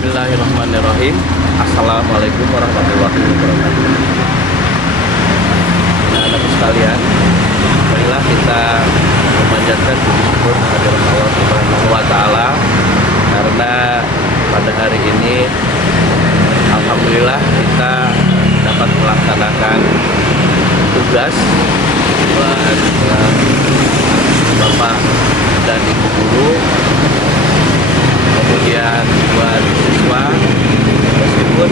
Bismillahirrahmanirrahim. Assalamualaikum warahmatullahi wabarakatuh. Nah, anak sekalian, marilah kita memanjatkan puji syukur kehadirat Allah Subhanahu wa taala karena pada hari ini alhamdulillah kita dapat melaksanakan tugas buat Bapak dan Ibu guru, kemudian buat siswa, meskipun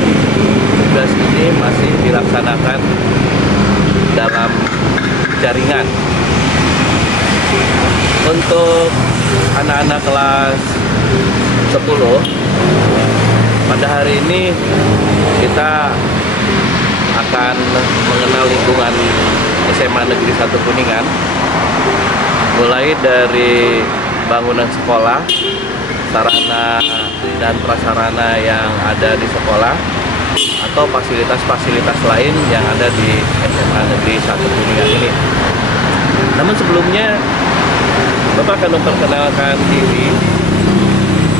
tugas ini masih dilaksanakan dalam jaringan. Untuk anak-anak kelas 10, pada hari ini kita akan mengenal lingkungan SMA Negeri 1 Kuningan, mulai dari bangunan sekolah, sarana dan prasarana yang ada di sekolah, atau fasilitas-fasilitas lain yang ada di SMA Negeri 1 Kuningan ini. Namun sebelumnya, Bapak akan memperkenalkan diri.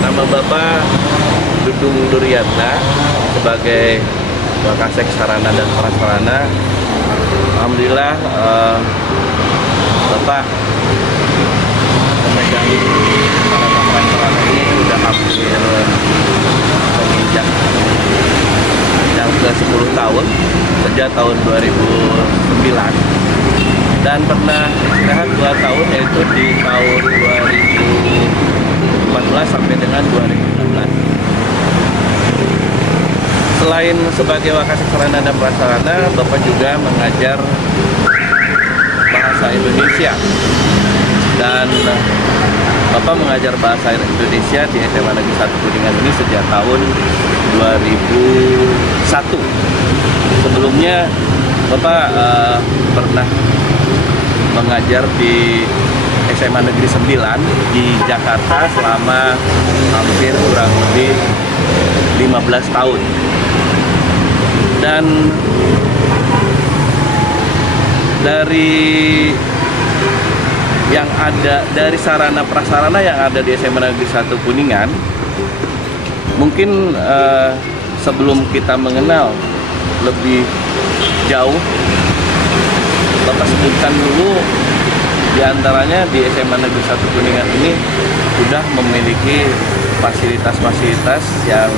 Nama Bapak Dudung Duryatna sebagai Wakasek Sarana dan Prasarana. Alhamdulillah, Bapak memegang sarana prasarana ini sudah hampir menginjak yang ke-10 tahun, sejak tahun 2009, dan pernah istirahat 2 tahun, yaitu di tahun 2014 sampai dengan 2016. Selain sebagai Wakasek Sarana dan Prasarana, Bapak juga mengajar bahasa Indonesia, dan Bapak mengajar bahasa Indonesia di SMA Negeri 1 Kuningan ini sejak tahun 2001. Sebelumnya Bapak pernah mengajar di SMA Negeri 9 di Jakarta selama hampir kurang lebih 15 tahun. Dan dari yang ada, dari sarana prasarana yang ada di SMA Negeri 1 Kuningan, mungkin sebelum kita mengenal lebih jauh, Bapak sebutkan dulu di antaranya di SMA Negeri 1 Kuningan ini sudah memiliki fasilitas-fasilitas yang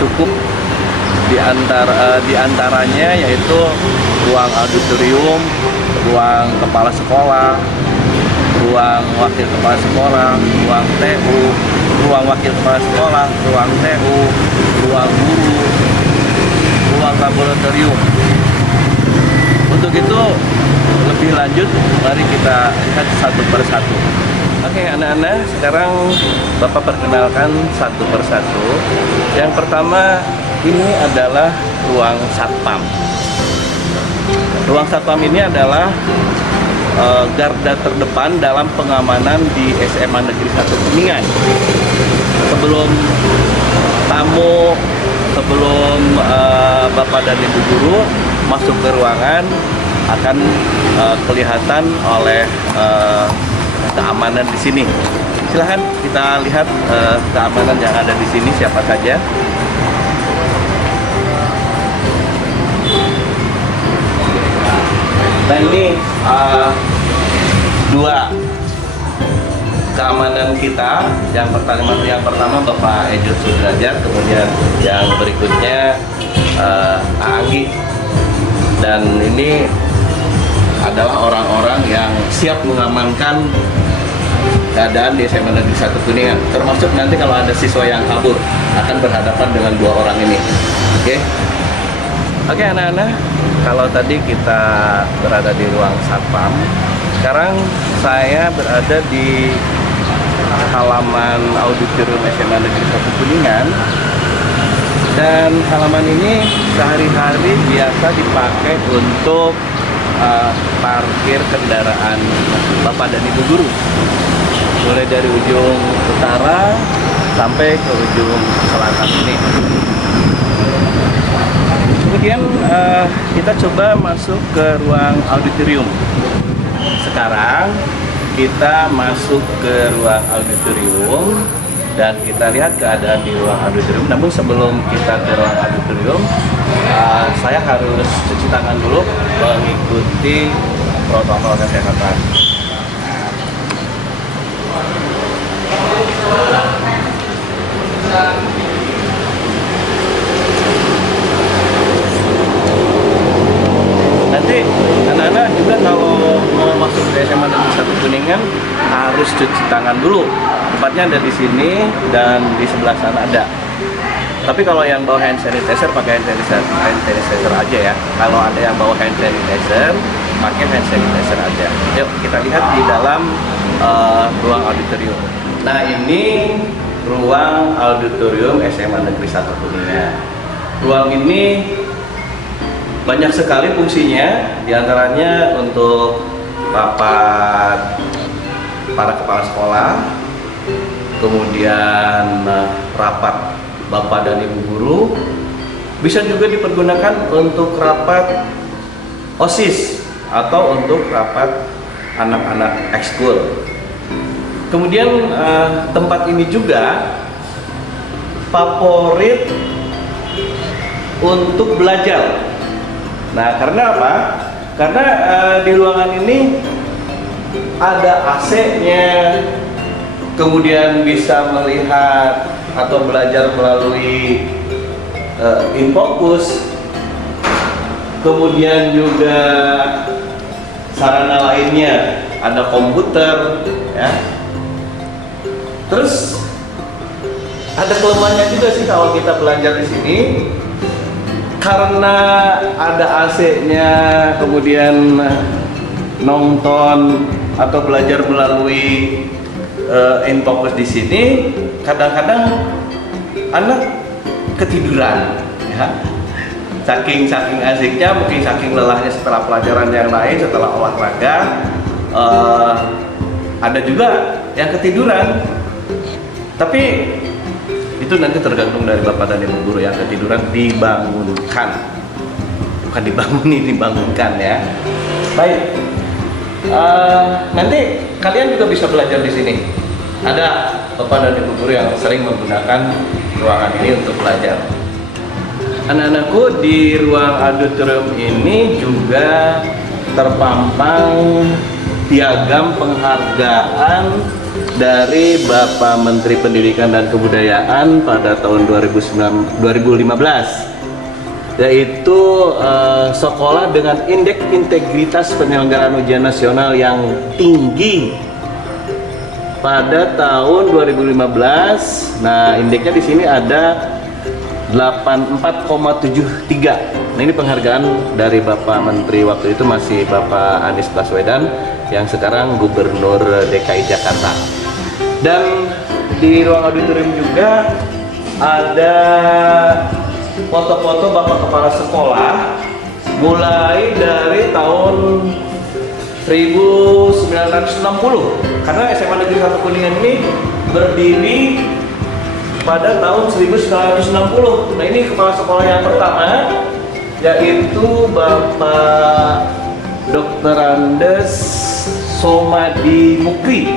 cukup, di antaranya yaitu ruang auditorium, ruang kepala sekolah, ruang wakil kepala sekolah, ruang TU, ruang wakil kepala sekolah, ruang TU, ruang guru, ruang laboratorium. Untuk itu lebih lanjut, mari kita lihat satu persatu. Oke anak-anak, sekarang Bapak perkenalkan satu persatu. Yang pertama, ini adalah ruang satpam. Ruang satpam ini adalah garda terdepan dalam pengamanan di SMA Negeri 1 Kuningan. Sebelum tamu, sebelum Bapak dan Ibu guru masuk ke ruangan, akan kelihatan oleh keamanan di sini. Silahkan kita lihat keamanan yang ada di sini siapa saja. Nah ini dua keamanan kita. Yang pertama Bapak Ejo Sudrajat, kemudian yang berikutnya Anggi. Dan ini adalah orang-orang yang siap mengamankan keadaan di SMA Negeri 1 Kuningan. Termasuk nanti kalau ada siswa yang kabur, akan berhadapan dengan dua orang ini. Oke, anak-anak, kalau tadi kita berada di ruang satpam, sekarang saya berada di halaman auditorium SMA Negeri 1 Kuningan. Dan halaman ini sehari-hari biasa dipakai untuk parkir kendaraan Bapak dan Ibu guru, mulai dari ujung utara sampai ke ujung selatan ini. Kemudian kita coba masuk ke ruang auditorium. Sekarang kita masuk ke ruang auditorium dan kita lihat keadaan di ruang auditorium. Namun sebelum kita ke ruang auditorium, saya harus cuci tangan dulu mengikuti protokol kesehatan. Nanti anak-anak juga kalau mau masuk ke SMA Negeri 1 Kuningan harus cuci tangan dulu. Tempatnya ada di sini dan di sebelah sana ada. Tapi kalau yang bawa hand sanitizer pakai hand sanitizer aja ya. Kalau ada yang bawa hand sanitizer, pakai hand sanitizer aja. Yuk kita lihat di dalam ruang auditorium. Nah ini ruang auditorium SMA Negeri 1 Kuningan. Ruang ini banyak sekali fungsinya, diantaranya untuk rapat para kepala sekolah, kemudian rapat bapak dan ibu guru, bisa juga dipergunakan untuk rapat OSIS atau untuk rapat anak-anak ekskul. Kemudian tempat ini juga favorit untuk belajar. Nah, karena apa? Karena di ruangan ini ada AC-nya, kemudian bisa melihat atau belajar melalui infocus, kemudian juga sarana lainnya, ada komputer, ya. Terus ada kelemahannya juga sih kalau kita belajar di sini. Karena ada AC-nya, kemudian nonton atau belajar melalui infocus di sini, kadang-kadang anak ketiduran, ya. Saking asiknya, mungkin saking lelahnya setelah pelajaran yang lain, setelah olahraga, ada juga yang ketiduran. Tapi itu nanti tergantung dari bapak dan ibu guru. Yang ketiduran dibangunkan, bukan dibangunin, dibangunkan ya. Baik, nanti kalian juga bisa belajar di sini. Ada bapak dan ibu guru yang sering menggunakan ruangan ini untuk belajar. Anak-anakku, di ruang auditorium ini juga terpampang piagam penghargaan dari Bapak Menteri Pendidikan dan Kebudayaan pada tahun 2015, yaitu sekolah dengan indeks integritas penyelenggaraan ujian nasional yang tinggi pada tahun 2015. Nah, indeksnya di sini ada 84,73. Nah, ini penghargaan dari Bapak Menteri waktu itu masih Bapak Anies Baswedan yang sekarang Gubernur DKI Jakarta. Dan di ruang auditorium juga ada foto-foto Bapak Kepala Sekolah mulai dari tahun 1960, karena SMA Negeri 1 Kuningan ini berdiri pada tahun 1960. Nah, ini kepala sekolah yang pertama yaitu Bapak Dr. Andes Somadi Mukri,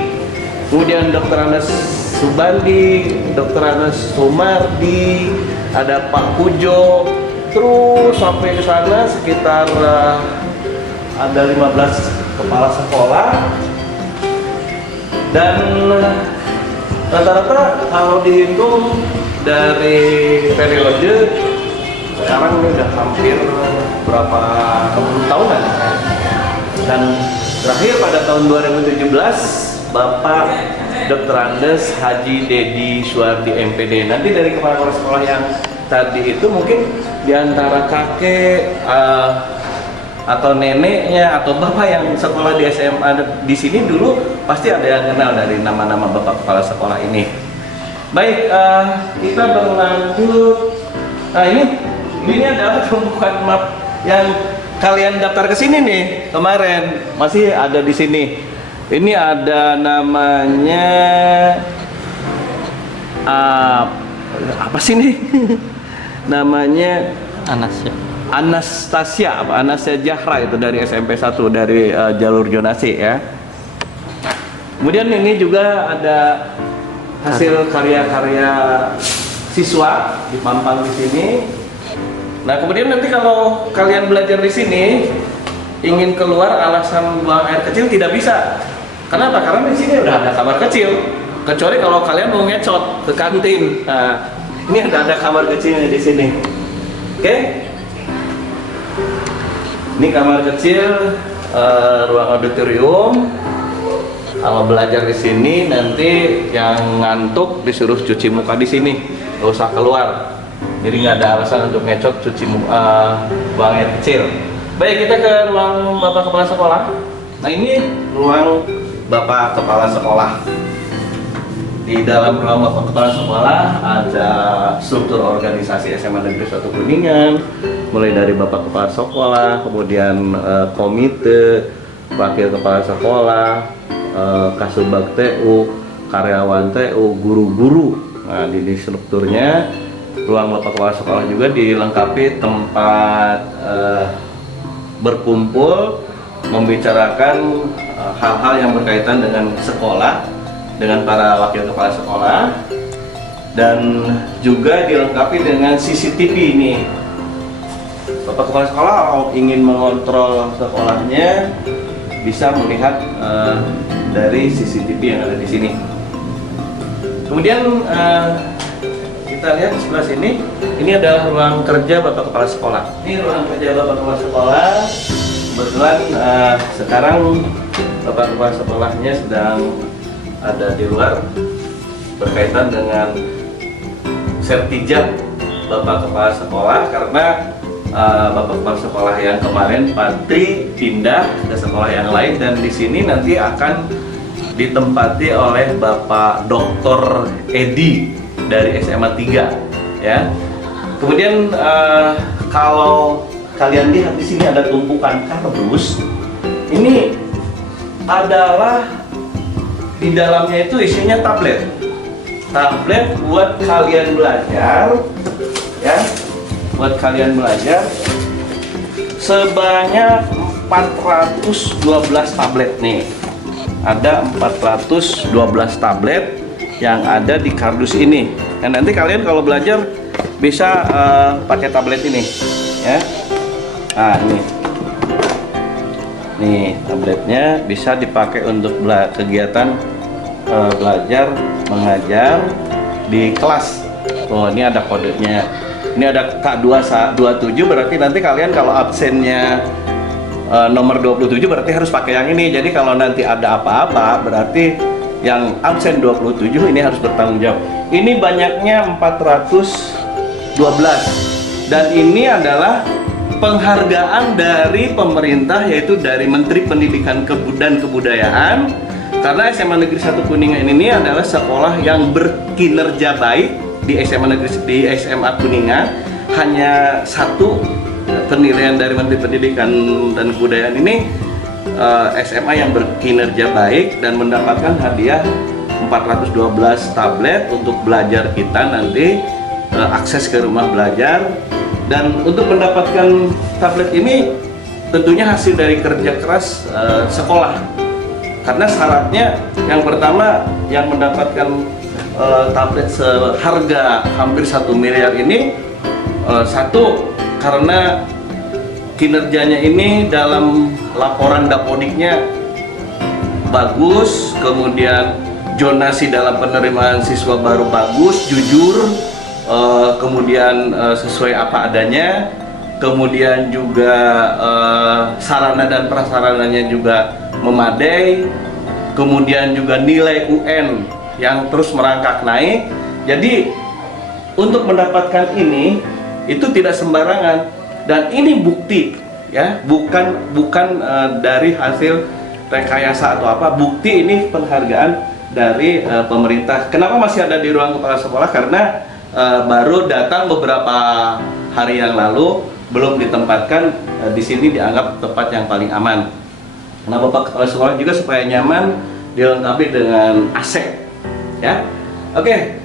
kemudian Dr. Andes Subandi, Dr. Andes Sumardi, ada Pak Pujo, terus sampai ke sana sekitar ada 15 kepala sekolah. Dan rata-rata kalau dihitung dari periode sekarang ini udah hampir berapa tahunan. Dan terakhir pada tahun 2017 Bapak Dr. Andes Haji Dedi Suardi MPD. Nanti dari kepala sekolah yang tadi itu mungkin diantara kakek atau neneknya atau bapak yang sekolah di SMA di sini dulu pasti ada yang kenal dari nama-nama bapak kepala sekolah ini. Baik, kita berlanjut. Nah, ini ada tumpukan map yang kalian daftar ke sini nih kemarin, masih ada di sini. Ini ada namanya apa sih nih? Namanya Anastasia Jahra, itu dari SMP 1 dari jalur zonasi ya. Kemudian ini juga ada hasil karya-karya siswa dipampang di sini. Nah, kemudian nanti kalau kalian belajar di sini ingin keluar alasan buang air kecil tidak bisa. Kenapa? Karena di sini udah ada kamar kecil. Kecuali kalau kalian mau ngecot ke kantin. Nah, ini ada kamar kecilnya di sini. Oke? Ini kamar kecil, ruang auditorium. Kalau belajar di sini nanti yang ngantuk disuruh cuci muka di sini, nggak usah keluar. Jadi nggak ada alasan untuk ngecot buang air kecil. Baik, kita ke ruang Bapak Kepala Sekolah. Nah, ini ruang Bapak Kepala Sekolah. Di dalam ruang Bapak Kepala Sekolah ada struktur organisasi SMA Negeri 1 Kuningan, mulai dari Bapak Kepala Sekolah, kemudian komite, wakil kepala sekolah, kasubag TU, karyawan TU, guru-guru. Nah, di strukturnya ruang Bapak Kepala Sekolah juga dilengkapi tempat berkumpul, membicarakan hal-hal yang berkaitan dengan sekolah, dengan para wakil kepala sekolah, dan juga dilengkapi dengan CCTV ini. Bapak Kepala Sekolah kalau ingin mengontrol sekolahnya bisa melihat dari CCTV yang ada di sini. Kemudian kita lihat di sebelah sini, ini adalah ruang kerja Bapak Kepala Sekolah. Ini ruang kerja Bapak Kepala Sekolah. Kebetulan sekarang Bapak Kepala Sekolahnya sedang ada di luar berkaitan dengan sertijab Bapak Kepala Sekolah, karena Bapak Kepala Sekolah yang kemarin Patri pindah ke sekolah yang lain, dan di sini nanti akan ditempati oleh Bapak Dr. Edi dari SMA 3 ya. Kemudian kalau kalian lihat di sini ada tumpukan kardus. Ini adalah di dalamnya itu isinya tablet. Tablet buat kalian belajar ya. Buat kalian belajar sebanyak 412 tablet nih. Ada 412 tablet yang ada di kardus ini. Dan nanti kalian kalau belajar bisa pakai tablet ini ya. Nah, nih tabletnya bisa dipakai untuk kegiatan belajar mengajar di kelas. Oh, ini ada kodenya. Ini ada K227, berarti nanti kalian kalau absennya nomor 27 berarti harus pakai yang ini. Jadi kalau nanti ada apa-apa berarti yang absen 27 ini harus bertanggung jawab. Ini banyaknya 412, dan ini adalah penghargaan dari pemerintah, yaitu dari Menteri Pendidikan dan Kebudayaan, karena SMA Negeri 1 Kuningan ini adalah sekolah yang berkinerja baik. Di SMA Kuningan hanya satu penilaian dari Menteri Pendidikan dan Kebudayaan ini, SMA yang berkinerja baik dan mendapatkan hadiah 412 tablet untuk belajar kita nanti, akses ke rumah belajar. Dan untuk mendapatkan tablet ini tentunya hasil dari kerja keras sekolah, karena syaratnya yang pertama yang mendapatkan tablet seharga hampir 1 miliar ini, satu karena kinerjanya ini dalam laporan Dapodiknya bagus, kemudian zonasi dalam penerimaan siswa baru bagus, jujur, kemudian sesuai apa adanya, kemudian juga sarana dan prasarananya juga memadai, kemudian juga nilai UN yang terus merangkak naik. Jadi untuk mendapatkan ini itu tidak sembarangan, dan ini bukti ya, bukan dari hasil rekayasa atau apa. Bukti ini penghargaan dari pemerintah. Kenapa masih ada di ruang kepala sekolah? Karena baru datang beberapa hari yang lalu, belum ditempatkan di sini, dianggap tempat yang paling aman. Nah, Bapak Kepala Sekolah juga supaya nyaman dilengkapi dengan AC ya. Oke,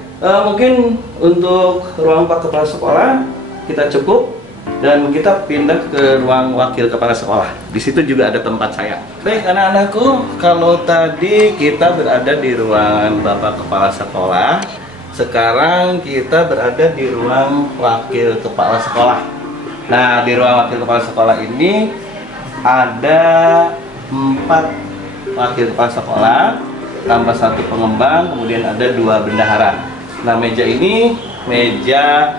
mungkin untuk ruang Pak Kepala Sekolah kita cukup. Dan kita pindah ke ruang wakil kepala sekolah. Di situ juga ada tempat saya. Baik anak-anakku, kalau tadi kita berada di ruangan Bapak Kepala Sekolah, sekarang kita berada di ruang wakil kepala sekolah. Nah, di ruang wakil kepala sekolah ini ada 4 wakil kepala sekolah, tambah 1 pengembang, kemudian ada 2 bendahara. Nah, meja ini meja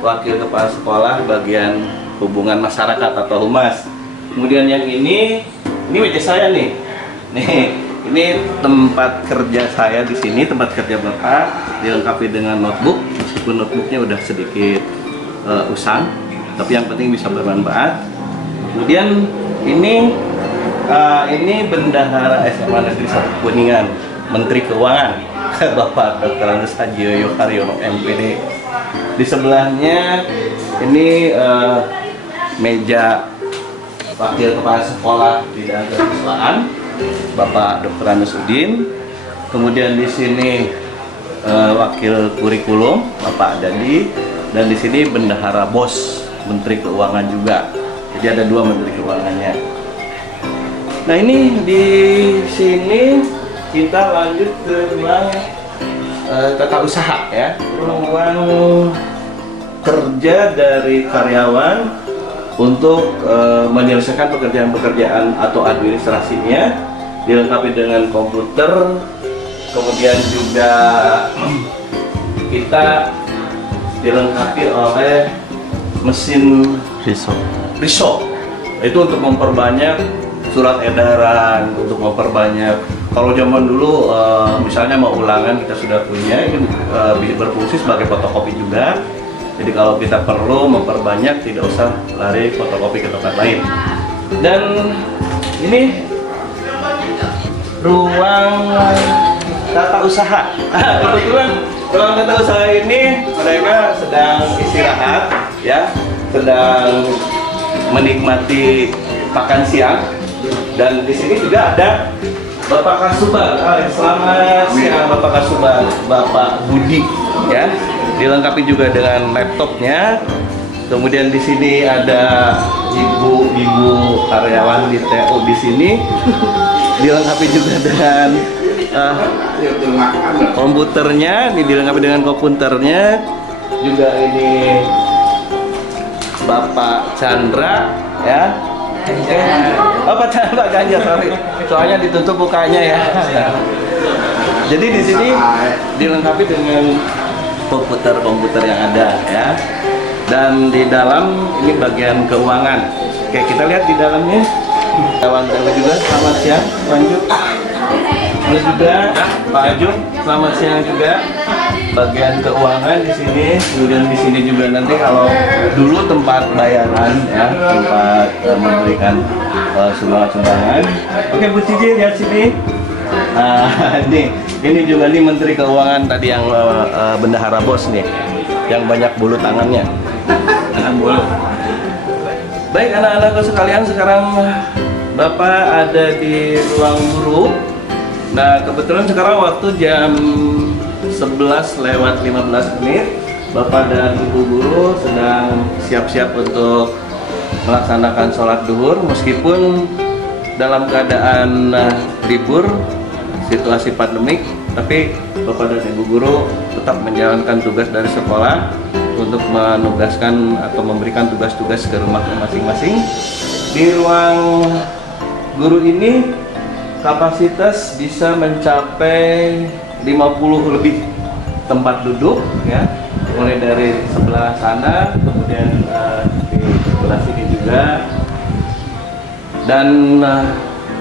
wakil kepala sekolah bagian hubungan masyarakat atau humas. Kemudian yang ini meja saya nih. Ini tempat kerja saya di sini, tempat kerja Bapak, dilengkapi dengan notebook, meskipun notebooknya udah sedikit usang, tapi yang penting bisa bermanfaat. Kemudian ini bendahara SMA Negeri 1 Kuningan, Menteri Keuangan, Bapak Dr. Andes Haji Yoyo Haryono MPD. Di sebelahnya ini meja wakil kepala sekolah bidang kepelauan, Bapak Dr. Andes Udin. Kemudian di sini wakil kurikulum Bapak Dadi, dan di sini bendahara bos, Menteri Keuangan juga. Jadi ada 2 Menteri Keuangannya. Nah, ini di sini kita lanjut ke ruang tata usaha ya, ruang kerja dari karyawan untuk menyelesaikan pekerjaan-pekerjaan atau administrasinya, dilengkapi dengan komputer. Kemudian juga kita dilengkapi oleh mesin risol. Itu untuk memperbanyak surat edaran, untuk memperbanyak. Kalau zaman dulu misalnya mau ulangan kita sudah punya, ini berfungsi sebagai fotokopi juga. Jadi kalau kita perlu memperbanyak, tidak usah lari fotokopi ke tempat lain. Dan ini ruang tata usaha. Kebetulan ruang tata usaha ini mereka sedang istirahat, ya, sedang menikmati makan siang. Dan di sini juga ada Bapak Kasubag. Selamat siang Bapak Kasubag, Bapak Budi, ya. Dilengkapi juga dengan laptopnya. Kemudian di sini ada ibu-ibu karyawan di TU di sini. Dilengkapi juga dengan komputernya. Dilengkapi dengan komputernya. Juga ini Bapak Chandra, ya. Pak Ganjar, sorry. Soalnya ditutup mukanya ya. Jadi di sini dilengkapi dengan komputer yang ada, ya. Dan di dalam ini bagian keuangan. Oke, kita lihat di dalamnya. Kawan juga, selamat siang, lanjut. Halo juga, Pak Ajung, selamat siang juga. Bagian keuangan di sini, kemudian di sini juga nanti kalau dulu tempat bayaran, ya, tempat memberikan sumbangan. Oke, Bu Cici lihat sini. Nah, ini juga nih Menteri Keuangan tadi yang bendahara bos nih, yang banyak bulu tangannya. Bulu. Baik anak-anakku sekalian, sekarang Bapak ada di ruang guru. Nah, kebetulan sekarang waktu jam 11:15. Bapak dan Ibu guru sedang siap-siap untuk melaksanakan sholat duhur, meskipun dalam keadaan libur, situasi pandemik, tapi Bapak dan Ibu guru tetap menjalankan tugas dari sekolah untuk menugaskan atau memberikan tugas-tugas ke rumah masing-masing. Di ruang guru ini kapasitas bisa mencapai 50 lebih tempat duduk, ya, mulai dari sebelah sana, kemudian di sebelah sini juga. Dan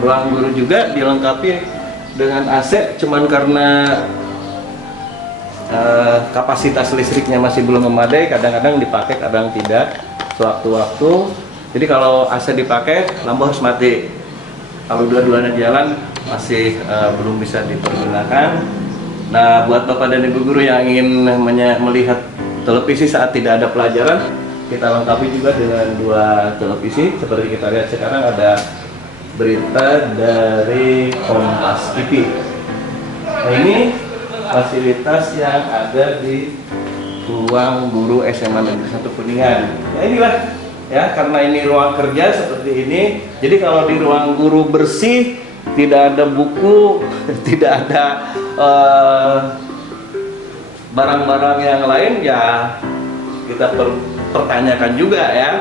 ruang guru juga dilengkapi dengan AC, cuman karena kapasitas listriknya masih belum memadai, kadang-kadang dipakai, kadang tidak, sewaktu-waktu. Jadi kalau AC dipakai, lampu harus mati. Kalau dua-duanya jalan, masih belum bisa dipergunakan. Nah, buat Bapak dan Ibu guru yang ingin melihat televisi saat tidak ada pelajaran, kita lengkapi juga dengan 2 televisi. Seperti kita lihat sekarang ada berita dari Kompas TV. Nah, ini fasilitas yang ada di ruang guru SMA Negeri 1 Kuningan. Nah, inilah ya, karena ini ruang kerja seperti ini. Jadi kalau di ruang guru bersih, tidak ada buku, tidak ada barang-barang yang lain, ya kita pertanyakan juga ya.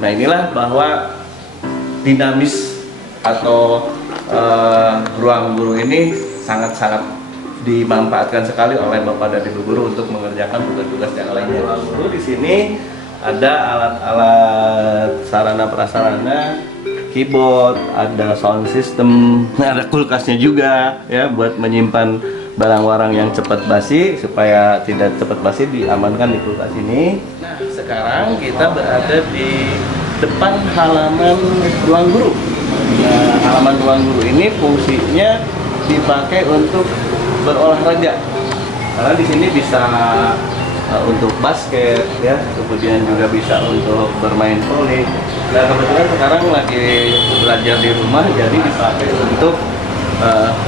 Nah, inilah bahwa dinamis atau ruang guru ini sangat-sangat dimanfaatkan sekali oleh Bapak dan Ibu guru untuk mengerjakan tugas-tugas yang lainnya. Ruang guru di sini ada alat-alat sarana prasarana, keyboard, ada sound system, ada kulkasnya juga ya buat menyimpan barang-barang yang cepat basi, supaya tidak cepat basi diamankan di kulkas ini. Nah, sekarang kita berada di depan halaman ruang guru. Nah, halaman ruang guru ini fungsinya dipakai untuk berolahraga, karena di sini bisa untuk basket ya, kemudian juga bisa untuk bermain voli. Nah, kebetulan sekarang lagi belajar di rumah, jadi dipakai untuk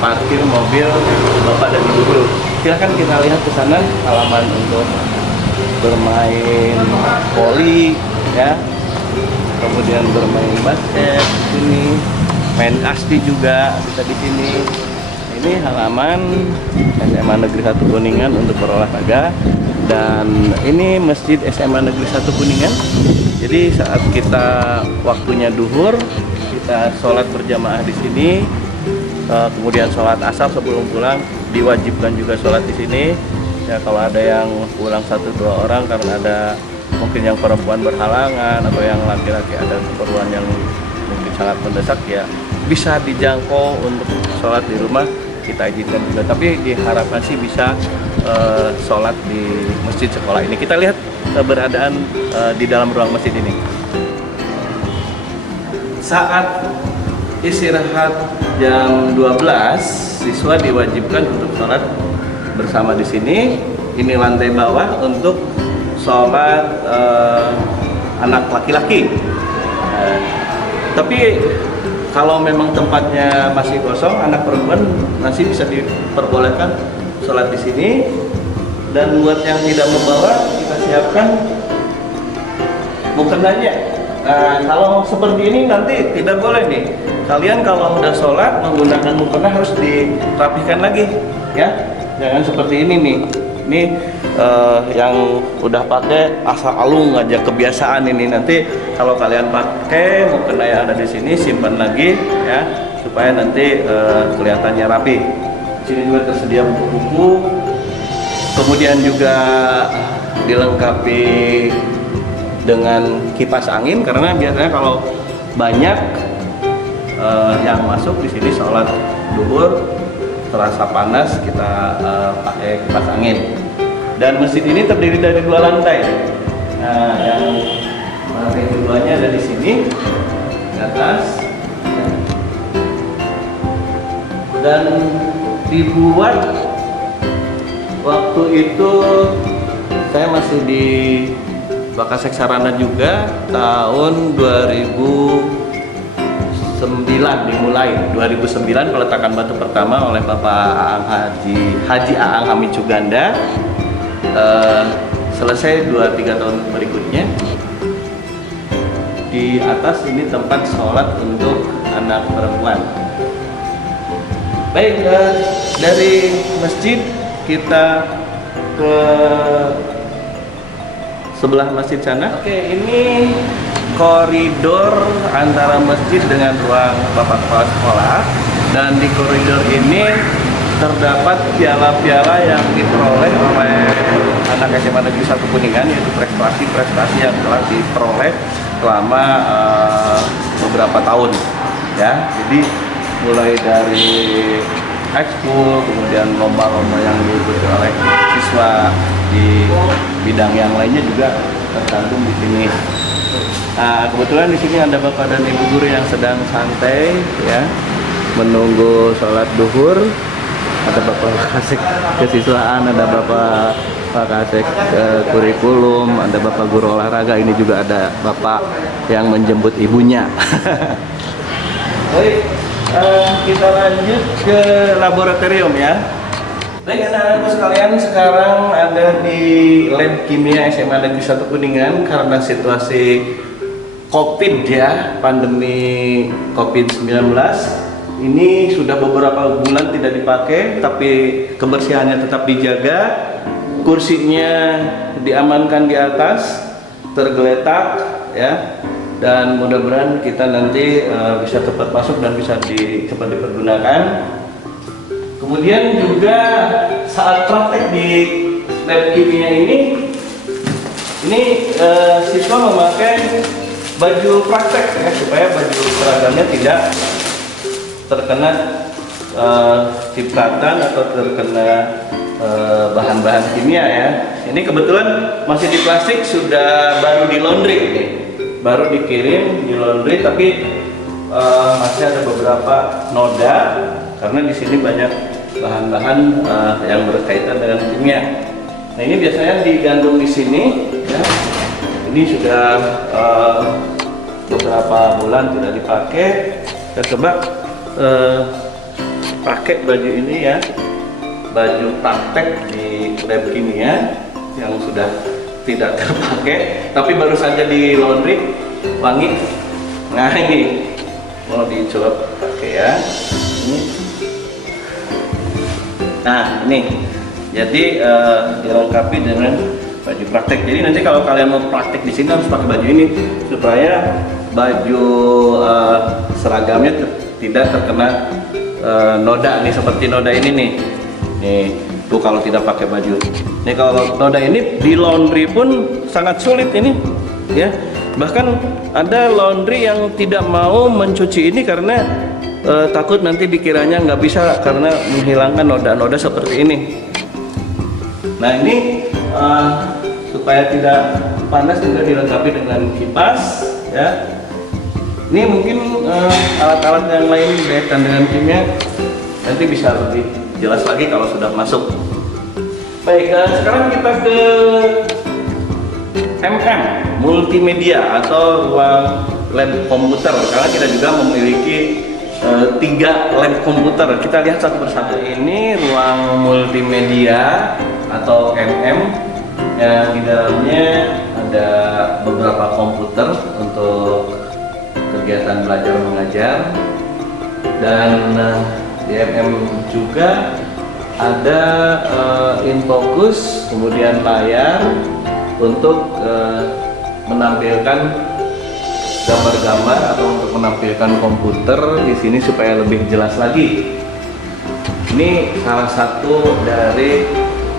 parkir mobil Bapak dan Ibu guru. Silahkan kita lihat ke sana, halaman untuk bermain voli ya, kemudian bermain basket di sini, main kasti juga bisa di sini. Ini halaman SMA Negeri 1 Kuningan untuk berolahraga, dan ini Masjid SMA Negeri 1 Kuningan. Jadi saat kita waktunya duhur, kita sholat berjamaah di sini, kemudian sholat asar sebelum pulang diwajibkan juga sholat di sini. Ya, kalau ada yang pulang 1-2 orang karena ada mungkin yang perempuan berhalangan atau yang laki-laki ada keperluan yang mungkin sangat mendesak, ya bisa dijangkau untuk sholat di rumah, kita izinkan juga, tapi diharapkan sih bisa sholat di masjid sekolah ini. Kita lihat keberadaan di dalam ruang masjid ini. Saat istirahat jam 12, siswa diwajibkan untuk sholat bersama di sini. Ini lantai bawah untuk sholat anak laki-laki. Tapi kalau memang tempatnya masih kosong, anak perempuan masih bisa diperbolehkan sholat di sini. Dan buat yang tidak membawa, kita siapkan mukennanya. Nah, kalau seperti ini nanti tidak boleh nih. Kalian kalau udah sholat menggunakan mukena harus dirapihkan lagi, ya. Jangan seperti ini nih. Ini yang udah pakai asal alung aja, kebiasaan ini. Nanti kalau kalian pakai mukena yang ada di sini, simpan lagi ya, supaya nanti kelihatannya rapi. Di sini juga tersedia buku-buku, kemudian juga dilengkapi dengan kipas angin, karena biasanya kalau banyak yang masuk di sini sholat duhur terasa panas, kita pakai kipas angin. Dan masjid ini terdiri dari 2 lantai. Nah, yang lantai keduanya ada di sini di atas, dan dibuat waktu itu saya masih di Bakasek Sarana juga, tahun 2009 dimulai. 2009 peletakan batu pertama oleh Bapak Haji Aang Hamid Suganda. Selesai 2-3 tahun berikutnya. Di atas ini tempat sholat untuk anak perempuan. Baik, dari masjid kita ke sebelah masjid sana. Oke, ini koridor antara masjid dengan ruang Bapak Kepala Sekolah, dan di koridor ini terdapat piala-piala yang diperoleh oleh anak SMA Negeri 1 Kuningan, yaitu prestasi-prestasi yang telah diperoleh selama beberapa tahun ya. Jadi mulai dari ekskul, kemudian lomba-lomba yang diikuti oleh siswa di bidang yang lainnya juga tercantum di sini. Nah, kebetulan di sini ada Bapak dan Ibu guru yang sedang santai ya, menunggu sholat duhur. Ada Bapak Kasek kesiswaan, ada Bapak Kasek kurikulum, ada Bapak guru olahraga, ini juga ada Bapak yang menjemput ibunya. Baik, kita lanjut ke laboratorium ya. Baik, anak-anakku sekalian, sekarang ada di lab kimia SMA Negeri 1 Kuningan. Karena situasi COVID ya, pandemi COVID-19 ini sudah beberapa bulan tidak dipakai, tapi kebersihannya tetap dijaga, kursinya diamankan di atas, tergeletak ya, dan mudah-mudahan kita nanti bisa cepat masuk dan bisa cepat dipergunakan. Kemudian juga saat praktek di lab kimia ini siswa memakai baju praktek ya, supaya baju seragamnya tidak terkena cipratan atau terkena bahan-bahan kimia ya. Ini kebetulan masih di plastik, sudah baru di laundry ini, baru dikirim di laundry, tapi masih ada beberapa noda karena di sini banyak bahan-bahan yang berkaitan dengan kimia. Nah ini biasanya digantung di sini ya. Ini sudah beberapa bulan tidak dipakai. Kita coba pakai baju ini ya, baju praktek di lab kimia yang sudah tidak terpakai tapi baru saja di laundry, wangi. Nah ini mau dicoba pakai ya. Nah ini jadi dilengkapi dengan baju praktek. Jadi nanti kalau kalian mau praktek di sini harus pakai baju ini supaya baju seragamnya tidak terkena noda nih, seperti noda ini nih. Nih tuh kalau tidak pakai baju. Nih kalau noda ini di laundry pun sangat sulit ini ya. Bahkan ada laundry yang tidak mau mencuci ini karena takut nanti dikiranya nggak bisa karena menghilangkan noda-noda seperti ini. Nah ini supaya tidak panas juga dilengkapi dengan kipas ya. Ini mungkin alat-alat yang lain berkaitan dengan kimia nanti bisa lebih jelas lagi kalau sudah masuk. Baik, sekarang kita ke MM multimedia atau ruang lab komputer, karena kita juga memiliki 3 lab komputer. Kita lihat satu persatu. Ini ruang multimedia atau MM yang di dalamnya ada beberapa komputer untuk kegiatan belajar mengajar, dan di MM juga ada infocus, kemudian layar untuk menampilkan gambar-gambar atau untuk menampilkan komputer di sini supaya lebih jelas lagi. Ini salah satu dari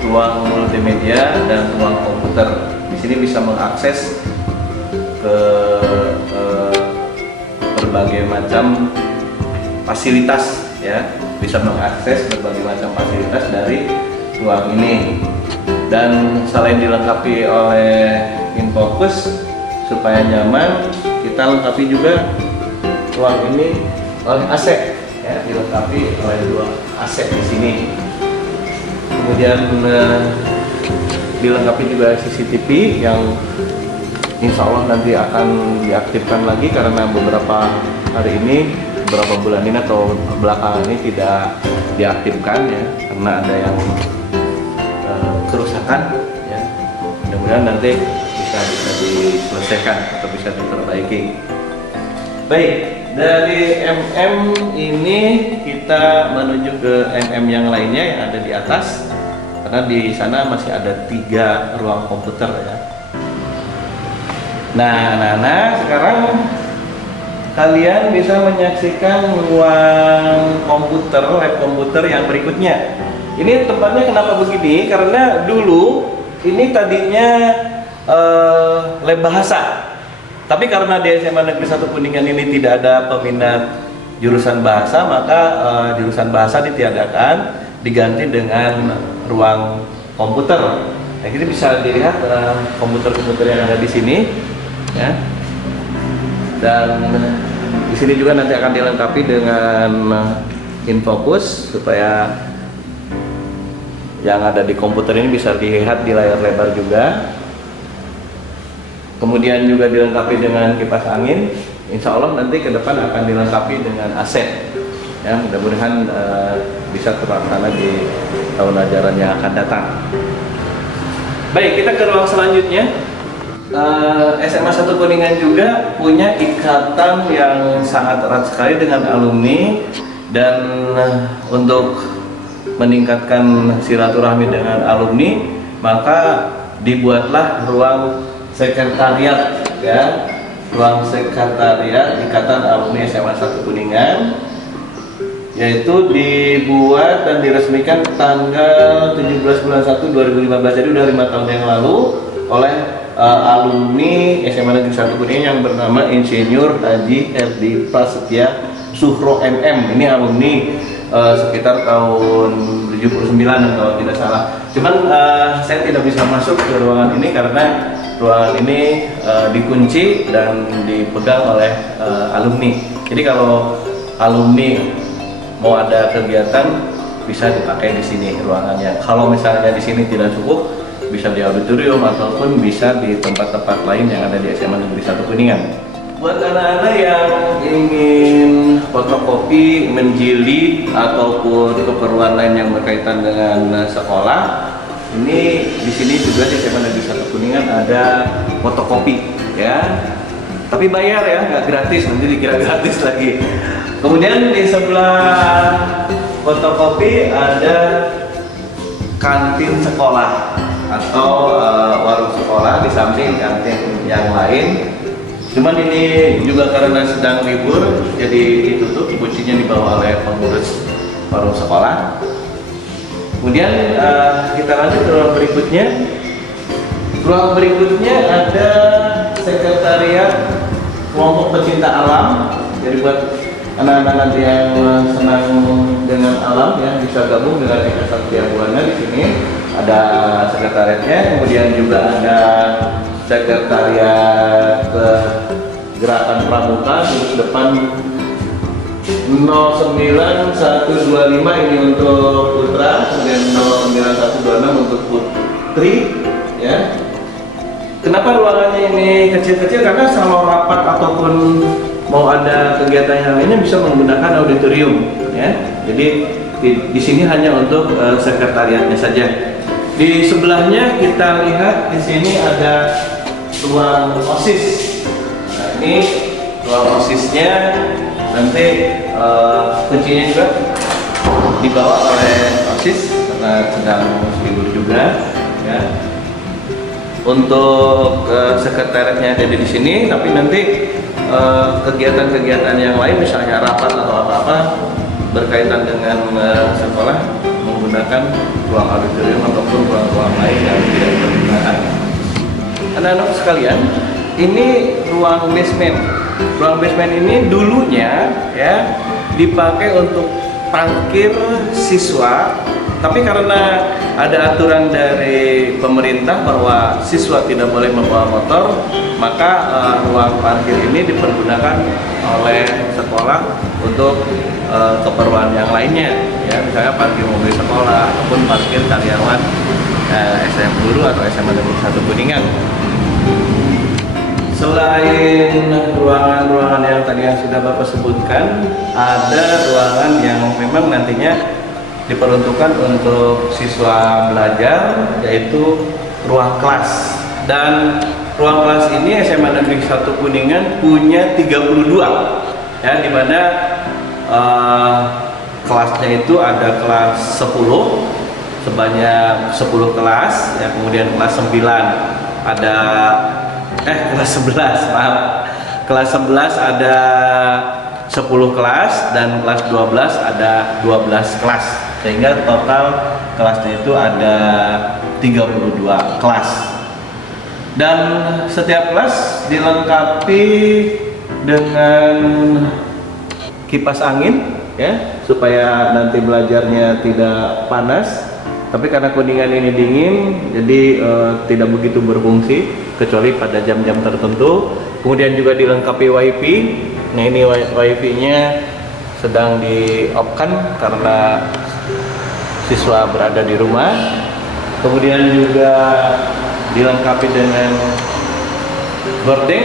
ruang multimedia dan ruang komputer. Di sini bisa mengakses ke berbagai macam fasilitas ya, bisa mengakses berbagai macam fasilitas dari ruang ini. Dan selain dilengkapi oleh infocus supaya nyaman, kita lengkapi juga ruang ini oleh AC ya, dilengkapi oleh 2 AC di sini. Kemudian dilengkapi juga CCTV yang insya Allah nanti akan diaktifkan lagi, karena beberapa hari ini, beberapa bulan ini atau belakangan ini tidak diaktifkan ya, karena ada yang kerusakan ya. Mudah-mudahan nanti bisa diselesaikan atau bisa diperbaiki. Baik, dari MM ini kita menuju ke MM yang lainnya yang ada di atas, karena di sana masih ada 3 ruang komputer ya. Nah, sekarang kalian bisa menyaksikan ruang komputer, lab komputer yang berikutnya. Ini tempatnya kenapa begini? Karena dulu ini tadinya lab bahasa, tapi karena di SMA Negeri 1 Kuningan ini tidak ada peminat jurusan bahasa, maka jurusan bahasa ditiadakan, diganti dengan ruang komputer. Nah, kita bisa dilihat komputer-komputer yang ada di sini, ya. Dan di sini juga nanti akan dilengkapi dengan infocus supaya yang ada di komputer ini bisa dilihat di layar lebar juga. Kemudian juga dilengkapi dengan kipas angin. Insya Allah nanti ke depan akan dilengkapi dengan AC. Ya, mudah-mudahan bisa terlaksana di tahun ajaran yang akan datang. Baik, kita ke ruang selanjutnya. SMA 1 Kuningan juga punya ikatan yang sangat erat sekali dengan alumni, dan untuk meningkatkan silaturahmi dengan alumni maka dibuatlah ruang sekretariat, ya, ruang sekretariat Ikatan Alumni SMA 1 Kuningan, yaitu dibuat dan diresmikan tanggal 17 bulan 1 2015, jadi udah 5 tahun yang lalu, oleh alumni SMA Negeri 1 Kuningan yang bernama Insinyur Haji Herdi Prasetya Suhro MM. Ini alumni sekitar tahun 79 kalau tidak salah. Cuman saya tidak bisa masuk ke ruangan ini karena ruangan ini dikunci dan dipegang oleh alumni. Jadi kalau alumni mau ada kegiatan bisa dipakai di sini ruangannya. Kalau misalnya di sini tidak cukup, bisa di auditorium ataupun bisa di tempat-tempat lain yang ada di SMA Negeri 1 Kuningan. Buat anak-anak yang ingin fotokopi, menjilid ataupun keperluan lain yang berkaitan dengan sekolah, ini di sini juga di SMA Negeri 1 Kuningan ada fotokopi, ya. Tapi bayar ya, nggak gratis, nanti dikira gratis lagi. Kemudian di sebelah fotokopi ada kantin sekolah atau warung sekolah di samping kantin yang lain. Cuman ini juga karena sedang libur jadi ditutup, kuncinya dibawa oleh pengurus warung sekolah. Kemudian kita lanjut ke ruang berikutnya. Ruang berikutnya ada sekretariat kelompok pecinta alam. Jadi buat anak-anak nanti yang senang dengan alam ya bisa gabung dengan Eka Satria Buana. Di sini ada sekretariatnya, kemudian juga ada sekretariat Gerakan Pramuka di depan 09125 ini untuk putra, kemudian 09126 untuk putri, ya. Kenapa ruangannya ini kecil-kecil? Karena kalau rapat ataupun mau ada kegiatan yang lainnya bisa menggunakan auditorium, ya. Jadi di sini hanya untuk sekretariatnya saja. Di sebelahnya kita lihat di sini ada ruang OSIS. Nah, ini ruang OSISnya nanti kuncinya juga dibawa oleh OSIS karena sedang libur juga, ya. Untuk sekretariatnya ada di sini, tapi nanti kegiatan-kegiatan yang lain misalnya rapat atau apa-apa berkaitan dengan sekolah menggunakan ruang auditorium ataupun ruang-ruang lain yang tidak digunakan. Anak-anak sekalian, ini ruang basement. Ruang basement ini dulunya ya dipakai untuk parkir siswa, tapi karena ada aturan dari pemerintah bahwa siswa tidak boleh membawa motor, maka ruang parkir ini dipergunakan oleh sekolah untuk keperluan yang lainnya, ya, misalnya parkir mobil sekolah ataupun parkir karyawan SM Guru atau SMA Negeri 1 Kuningan. Selain ruangan-ruangan yang tadi yang sudah Bapak sebutkan, ada ruangan yang memang nantinya diperuntukkan untuk siswa belajar, yaitu ruang kelas. Dan ruang kelas ini SMA Negeri 1 Kuningan punya 32, ya, di mana kelasnya itu ada kelas 10 sebanyak 10 kelas, ya, kemudian kelas 9 ada kelas 11, maaf. Kelas 11 ada 10 kelas dan kelas 12 ada 12 kelas. Sehingga total kelasnya itu ada 32 kelas. Dan setiap kelas dilengkapi dengan kipas angin, ya, supaya nanti belajarnya tidak panas. Tapi karena Kuningan ini dingin, jadi tidak begitu berfungsi kecuali pada jam-jam tertentu. Kemudian juga dilengkapi WiFi. Nah, ini WiFi-nya sedang di-off-kan karena siswa berada di rumah. Kemudian juga dilengkapi dengan gorden.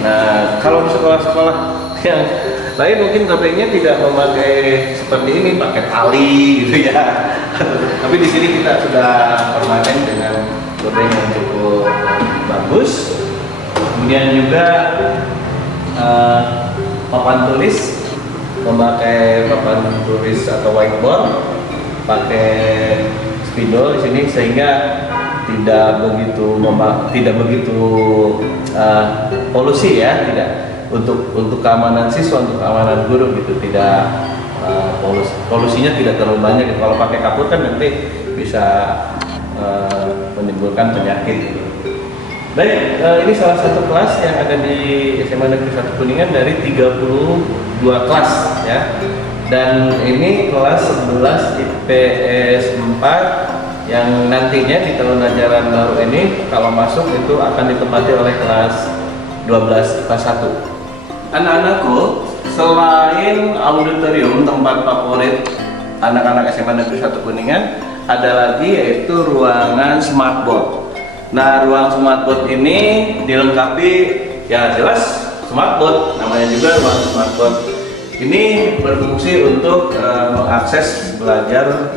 Nah, kalau di sekolah-sekolah yang lain mungkin gorden-nya tidak memakai seperti ini, pakai tali gitu ya. Tapi di sini kita sudah permanen dengan gorden yang cukup bagus. Kemudian juga papan tulis, memakai papan tulis atau whiteboard, pakai spidol di sini sehingga tidak begitu polusi ya, tidak untuk keamanan siswa, untuk keamanan guru gitu, tidak polusinya tidak terlalu banyak. Kalau pakai kapur kan nanti bisa menimbulkan penyakit gitu. Baik, ini salah satu kelas yang ada di SMA Negeri 1 Kuningan dari 32 kelas ya. Dan ini kelas 11 IPS 4 yang nantinya di tahun ajaran baru ini kalau masuk itu akan ditempati oleh kelas 12 kelas 1. Anak-anakku, selain auditorium tempat favorit anak-anak SMA Negeri 1 Kuningan, ada lagi yaitu ruangan smartboard. Nah, ruang smartboard ini dilengkapi ya jelas smartboard, namanya juga ruang smartboard. Ini berfungsi untuk mengakses belajar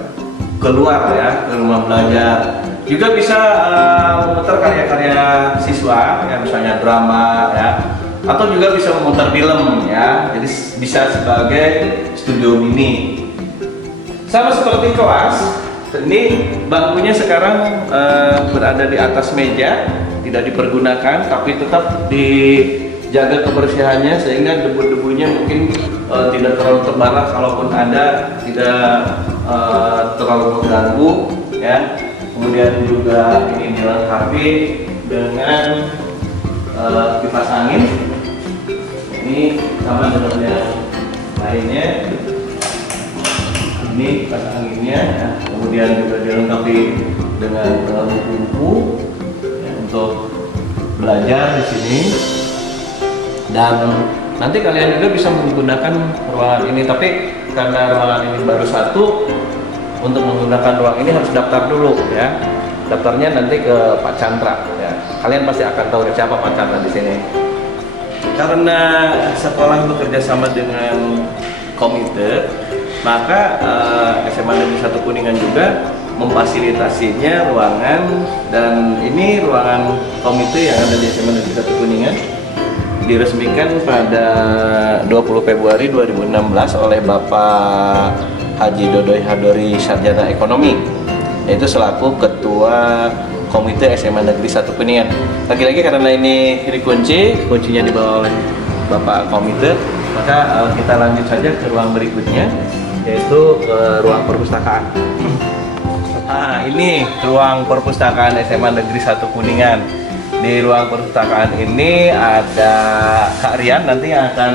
keluar ya, ke rumah belajar. Juga bisa memutar karya-karya siswa ya, misalnya drama ya, atau juga bisa memutar film ya. Jadi bisa sebagai studio mini. Sama seperti kelas, ini bangkunya sekarang berada di atas meja, tidak dipergunakan, tapi tetap dijaga kebersihannya sehingga debu-debunya mungkin tidak terlalu terbalas, kalaupun ada tidak terlalu mengganggu ya. Kemudian juga ini dilengkapi dengan kipas angin. Ini sama dengan yang lainnya. Ini kipas anginnya ya. Kemudian juga dilengkapi dengan buku ya, untuk belajar di sini. Dan nanti kalian juga bisa menggunakan ruangan ini, tapi karena ruangan ini baru satu, untuk menggunakan ruang ini harus daftar dulu ya. Daftarnya nanti ke Pak Chandra ya. Kalian pasti akan tahu siapa Pak Chandra di sini. Karena sekolah bekerja sama dengan komite, maka SMA Negeri 1 Kuningan juga memfasilitasinya ruangan, dan ini ruangan komite yang ada di SMA Negeri 1 Kuningan diresmikan pada 20 Februari 2016 oleh Bapak Haji Dodoy Hadori Sarjana Ekonomi, yaitu selaku Ketua Komite SMA Negeri 1 Kuningan. Lagi-lagi karena ini kuncinya dibawa oleh Bapak Komite, maka kita lanjut saja ke ruang berikutnya, yaitu ke ruang perpustakaan. Nah, ini ruang perpustakaan SMA Negeri 1 Kuningan. Di ruang perpustakaan ini ada Kak Rian nanti yang akan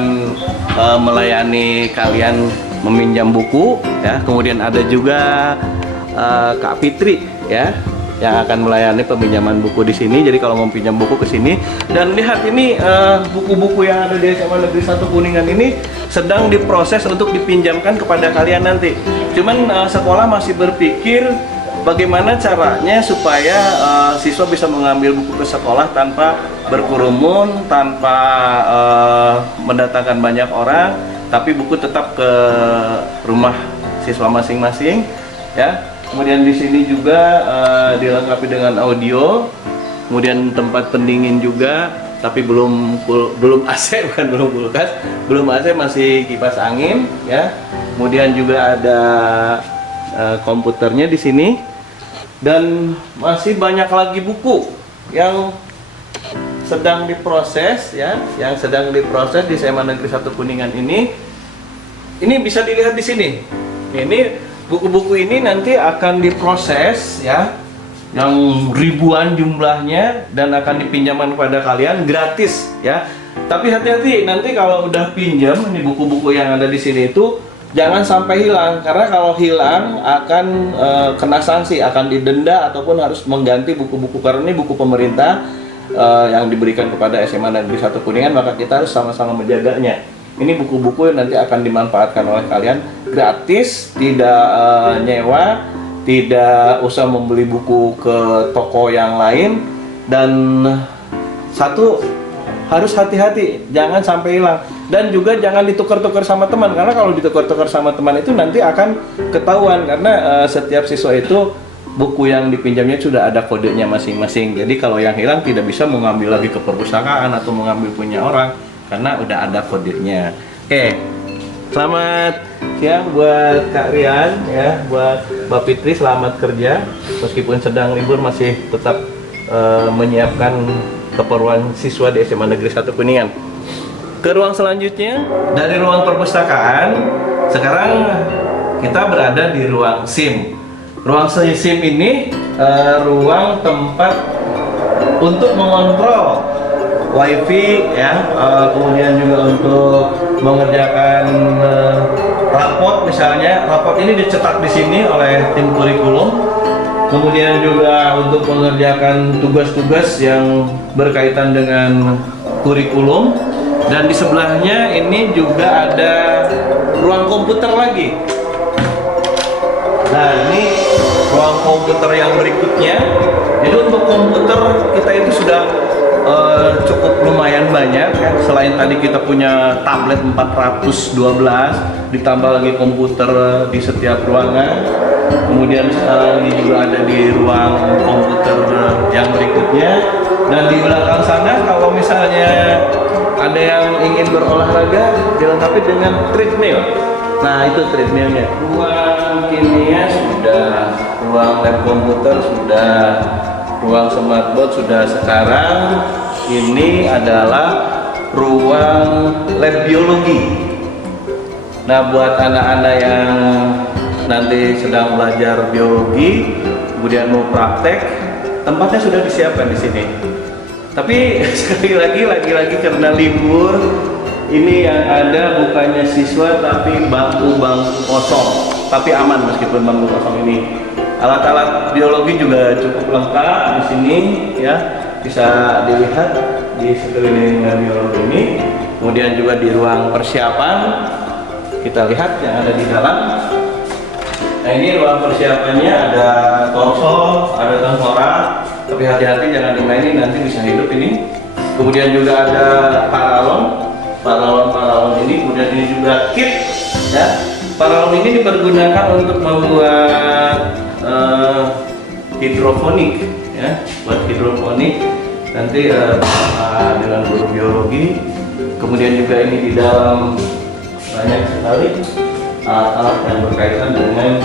melayani kalian meminjam buku ya. Kemudian ada juga Kak Fitri ya yang akan melayani peminjaman buku di sini. Jadi kalau mau pinjam buku ke sini, dan lihat ini buku-buku yang ada di SMA Negeri 1 Kuningan ini sedang diproses untuk dipinjamkan kepada kalian nanti. Cuman sekolah masih berpikir bagaimana caranya supaya siswa bisa mengambil buku ke sekolah tanpa berkerumun, tanpa mendatangkan banyak orang, tapi buku tetap ke rumah siswa masing-masing ya. Kemudian di sini juga dilengkapi dengan audio, kemudian tempat pendingin juga, tapi belum AC, bukan belum kulkas, belum AC, masih kipas angin ya. Kemudian juga ada komputernya di sini, dan masih banyak lagi buku yang sedang diproses ya, yang sedang diproses di SMA Negeri 1 Kuningan ini. Ini bisa dilihat di sini. Ini buku-buku ini nanti akan diproses ya, yang ribuan jumlahnya, dan akan dipinjamkan kepada kalian gratis ya. Tapi hati-hati, nanti kalau udah pinjam ini buku-buku yang ada di sini itu jangan sampai hilang, karena kalau hilang akan kena sanksi, akan didenda ataupun harus mengganti buku-buku, karena ini buku pemerintah yang diberikan kepada SMA Negeri 1 Kuningan, maka kita harus sama-sama menjaganya. Ini buku-buku yang nanti akan dimanfaatkan oleh kalian gratis, tidak nyewa, tidak usah membeli buku ke toko yang lain. Dan satu, harus hati-hati, jangan sampai hilang. Dan juga jangan ditukar-tukar sama teman, karena kalau ditukar-tukar sama teman itu nanti akan ketahuan, karena setiap siswa itu buku yang dipinjamnya sudah ada kodenya masing-masing. Jadi kalau yang hilang tidak bisa mengambil lagi ke perpustakaan atau mengambil punya orang karena udah ada kodenya. Oke, selamat siang buat Kak Rian ya, buat Mbak Fitri selamat kerja meskipun sedang libur masih tetap menyiapkan keperluan siswa di SMA Negeri 1 Kuningan. Ke ruang selanjutnya dari ruang perpustakaan, sekarang kita berada di ruang SIM. Ruang SIM ini ruang tempat untuk mengontrol WiFi ya, kemudian juga untuk mengerjakan raport misalnya. Raport ini dicetak di sini oleh tim kurikulum. Kemudian juga untuk mengerjakan tugas-tugas yang berkaitan dengan kurikulum. Dan di sebelahnya ini juga ada ruang komputer lagi. Nah, ini ruang komputer yang berikutnya. Jadi untuk komputer kita itu sudah cukup lumayan banyak ya. Selain tadi kita punya tablet 412, ditambah lagi komputer di setiap ruangan. Kemudian sekarang ini juga ada di ruang komputer yang berikutnya. Dan di belakang sana kalau misalnya ada yang ingin berolahraga dilengkapi dengan treadmill. Nah, itu treadmillnya. Ruang kimia sudah, ruang lab komputer sudah, ruang smartboard sudah. Sekarang ini adalah ruang lab biologi. Nah, buat anak-anak yang nanti sedang belajar biologi, kemudian mau praktek, tempatnya sudah disiapkan di sini. Tapi sekali lagi karena libur, ini yang ada bukannya siswa tapi bangku-bangku kosong, tapi aman meskipun bangku kosong ini. Alat-alat biologi juga cukup lengkap di sini ya, bisa dilihat di sekeliling biologi ini. Kemudian juga di ruang persiapan kita lihat yang ada di dalam. Nah, ini ruang persiapannya ada konsol, ada tengkorak, tapi hati-hati jangan dimainin nanti bisa hidup ini. Kemudian juga ada paralon ini, kemudian ini juga kit ya. Paralon ini dipergunakan untuk membuat hidroponik ya, buat hidroponik nanti dengan guru biologi. Kemudian juga ini di dalam banyak sekali alat yang berkaitan dengan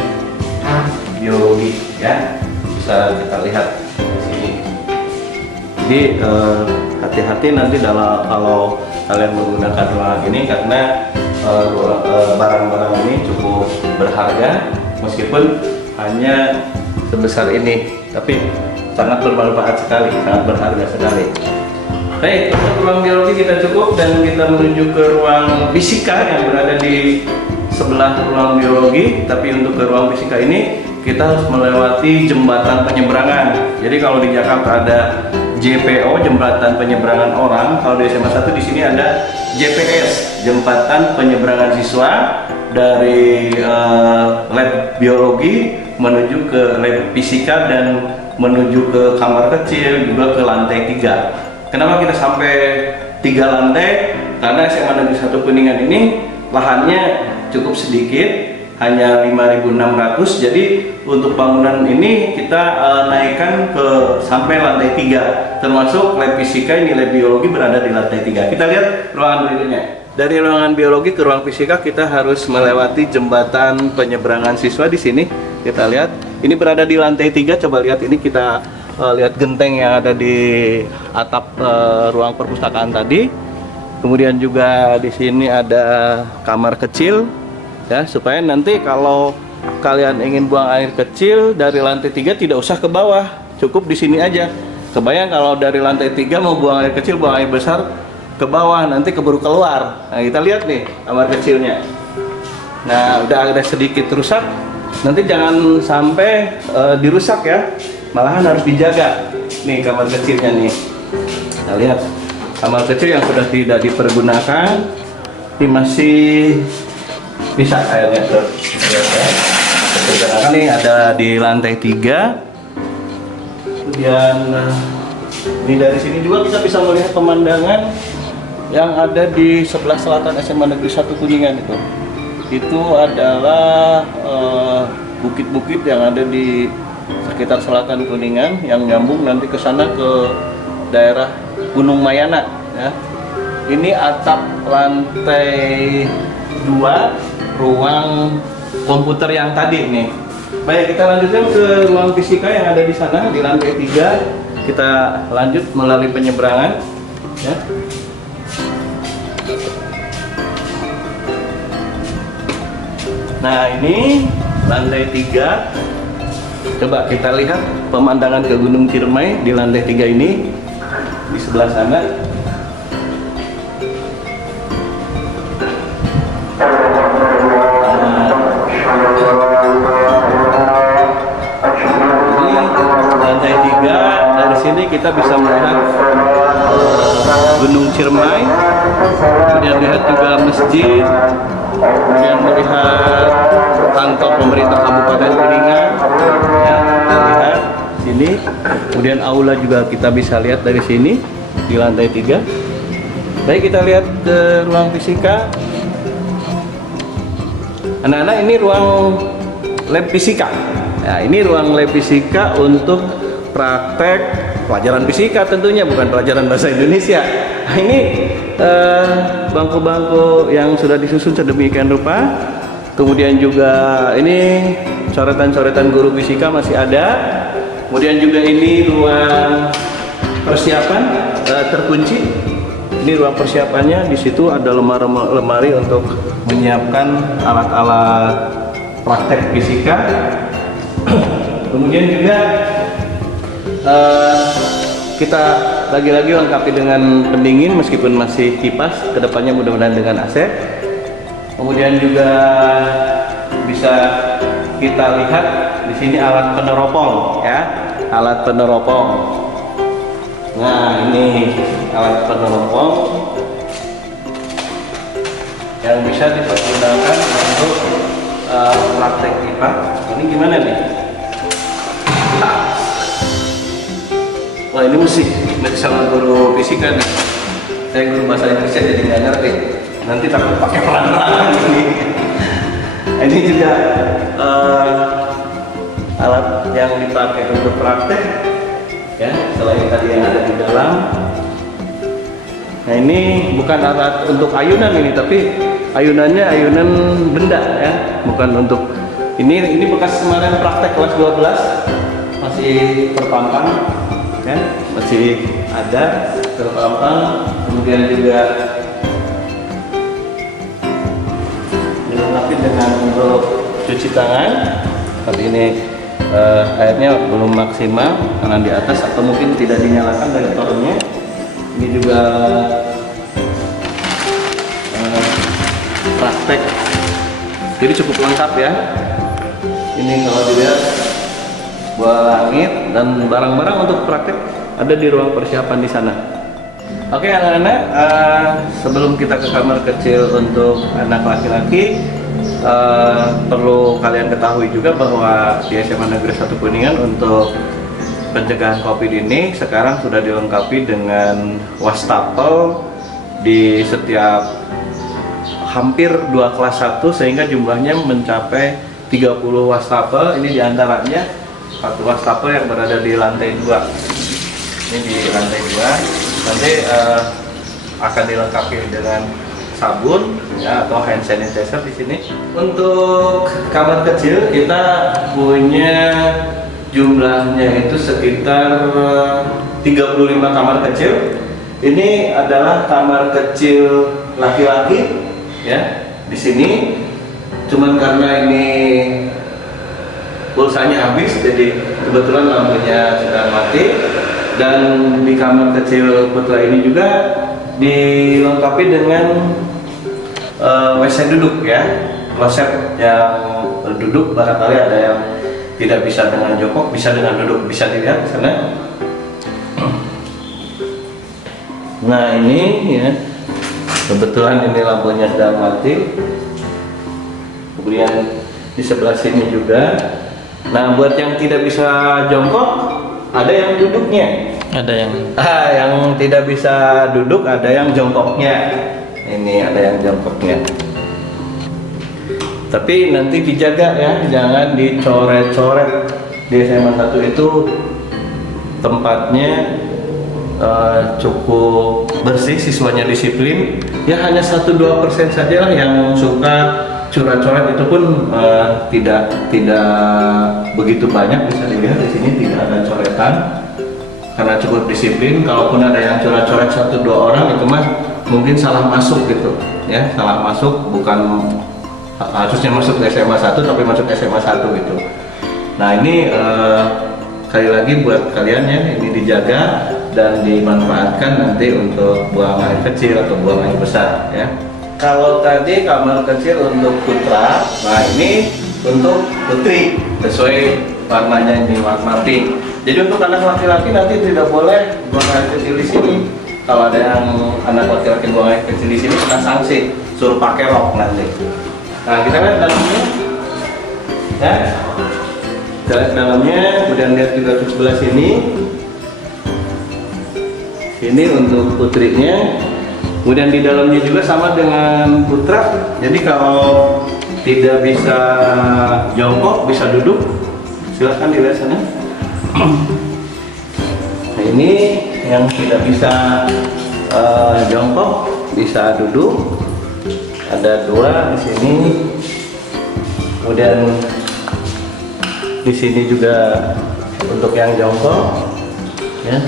biologi ya, bisa kita lihat di sini. Jadi hati-hati nanti kalau kalian menggunakan ruangan ini karena barang-barang ini cukup berharga meskipun hanya sebesar ini, tapi sangat bermanfaat sekali, sangat berharga sekali. Baik, untuk ruang biologi kita cukup dan kita menuju ke ruang fisika yang berada di sebelah ruang biologi. Tapi untuk ke ruang fisika ini kita harus melewati jembatan penyeberangan. Jadi kalau di Jakarta ada JPO, jembatan penyeberangan orang, kalau di SMA 1 di sini ada JPS, jembatan penyeberangan siswa dari lab biologi menuju ke lab fisika dan menuju ke kamar kecil juga ke lantai 3. Kenapa kita sampai 3 lantai? Karena SMA Negeri 1 Kuningan ini lahannya cukup sedikit, hanya 5.600. Jadi untuk bangunan ini kita naikkan ke sampai lantai 3, termasuk lab fisika. Ini lab biologi berada di lantai 3. Kita lihat ruangan berikutnya. Dari ruangan biologi ke ruang fisika kita harus melewati jembatan penyeberangan siswa di sini. Kita lihat ini berada di lantai 3. Coba lihat ini, kita lihat genteng yang ada di atap ruang perpustakaan tadi. Kemudian juga di sini ada kamar kecil ya, supaya nanti kalau kalian ingin buang air kecil dari lantai 3 tidak usah ke bawah, cukup di sini aja. Kebayang kalau dari lantai 3 mau buang air kecil, buang air besar ke bawah, nanti keburu keluar. Nah, kita lihat nih kamar kecilnya. Nah, udah ada sedikit rusak, nanti jangan sampai dirusak ya, malahan harus dijaga. Nih kamar kecilnya nih, kita lihat kamar kecil yang sudah tidak dipergunakan, ini masih bisa airnya tuh. Ini ada di lantai 3. Kemudian ini dari sini juga kita bisa melihat pemandangan yang ada di sebelah selatan SMA Negeri 1 Kuningan itu adalah bukit-bukit yang ada di sekitar selatan Kuningan yang nyambung nanti ke sana ke daerah Gunung Mayana ya. Ini atap lantai 2 ruang komputer yang tadi nih. Baik, kita lanjutkan ke ruang fisika yang ada di sana di lantai 3. Kita lanjut melalui penyeberangan ya. Nah, ini lantai 3. Coba kita lihat pemandangan ke Gunung Ciremai di lantai 3 ini di sebelah sana. Lantai 3, dari sini kita bisa melihat Gunung Ciremai, kemudian lihat juga masjid, kemudian melihat kantor pemerintah Kabupaten Kuningan ya, kita lihat sini, kemudian aula juga kita bisa lihat dari sini di lantai 3. Baik, kita lihat ke ruang fisika. Anak-anak, ini ruang lab fisika. Nah, ini ruang lab fisika untuk praktek pelajaran fisika tentunya, bukan pelajaran bahasa Indonesia. Nah, ini bangku-bangku yang sudah disusun sedemikian rupa. Kemudian juga ini coretan-coretan guru fisika masih ada. Kemudian juga ini ruang persiapan terkunci. Ini ruang persiapannya. Di situ ada lemari untuk menyiapkan alat-alat praktek fisika. Kemudian juga kita lagi-lagi lengkapi dengan pendingin meskipun masih kipas, kedepannya mudah-mudahan dengan AC. Kemudian juga bisa kita lihat di sini alat peneropong ya, alat peneropong. Nah, ini alat peneropong yang bisa dipergunakan untuk praktek IPA. Ini gimana nih? Wah, ini musik sama guru fisika nih. Saya guru bahasa Indonesia jadi nggak ngerti. Nanti takut pakai pelan-pelan ini. Ini juga alat yang dipakai untuk praktek ya, selain tadi yang ada di dalam. Nah, ini bukan alat untuk ayunan ini, tapi ayunannya ayunan benda ya, bukan untuk ini bekas kemarin praktek kelas 12 masih terpampang ya, masih ada terpampang. Kemudian juga dilengkapi dengan untuk cuci tangan, tapi ini airnya belum maksimal karena di atas atau mungkin tidak dinyalakan dari torennya. Ini juga praktek, jadi cukup lengkap ya. Ini kalau dilihat buah langit dan barang-barang untuk praktek ada di ruang persiapan di sana. Oke anak-anak, sebelum kita ke kamar kecil untuk anak laki-laki, perlu kalian ketahui juga bahwa di SMA Negeri 1 Kuningan untuk pencegahan COVID ini sekarang sudah dilengkapi dengan wastafel di setiap hampir 2 kelas 1, sehingga jumlahnya mencapai 30 wastafel. Ini diantaranya 1 wastafel yang berada di lantai 2. Ini di lantai 2 nanti akan dilengkapi dengan sabun ya, atau hand sanitizer di sini. Untuk kamar kecil kita punya jumlahnya itu sekitar 35 kamar kecil. Ini adalah kamar kecil laki-laki ya. Di sini cuman karena ini pulsanya habis, jadi kebetulan lampunya sudah mati. Dan di kamar kecil putra ini juga dilengkapi dengan WC duduk ya, kloset yang duduk. Barangkali ada yang tidak bisa dengan jongkok, bisa dengan duduk, bisa dilihat di sana. Nah, ini ya, kebetulan ini lampunya sedang mati. Kemudian di sebelah sini juga. Nah, buat yang tidak bisa jongkok, ada yang duduknya. Ada yang yang tidak bisa duduk, ada yang jongkoknya. Ini ada yang jongkoknya. Tapi nanti dijaga ya, jangan dicoret-coret di SMA 1 itu tempatnya cukup bersih, siswanya disiplin. Ya hanya 1-2% saja lah yang suka coret-coret, itu pun tidak begitu banyak. Bisa dilihat di sini tidak ada coretan karena cukup disiplin. Kalaupun ada yang coret-coret 1-2 orang, itu mah mungkin salah masuk gitu ya, salah masuk, bukan harusnya masuk ke SMA 1 tapi masuk SMA 1 gitu. Nah ini sekali lagi buat kalian ya, ini dijaga dan dimanfaatkan nanti untuk buang air kecil atau buang air besar ya. Kalau tadi kamar kecil untuk putra, nah ini untuk putri sesuai warnanya, ini warna pink. Jadi untuk anak laki-laki nanti tidak boleh buang air kecil di sini. Kalau ada yang anak laki-laki buang air kecil di sini, kena sanksi, suruh pakai rok nanti. Nah kita lihat dalamnya, ya. Kita lihat dalamnya, kemudian lihat juga ke sebelah sini. Ini untuk putrinya. Kemudian di dalamnya juga sama dengan putra. Jadi kalau tidak bisa jongkok, bisa duduk. Silahkan dilihat sana. Nah ini yang tidak bisa jongkok, bisa duduk. Ada 2 di sini. Kemudian di sini juga untuk yang jongkok, ya.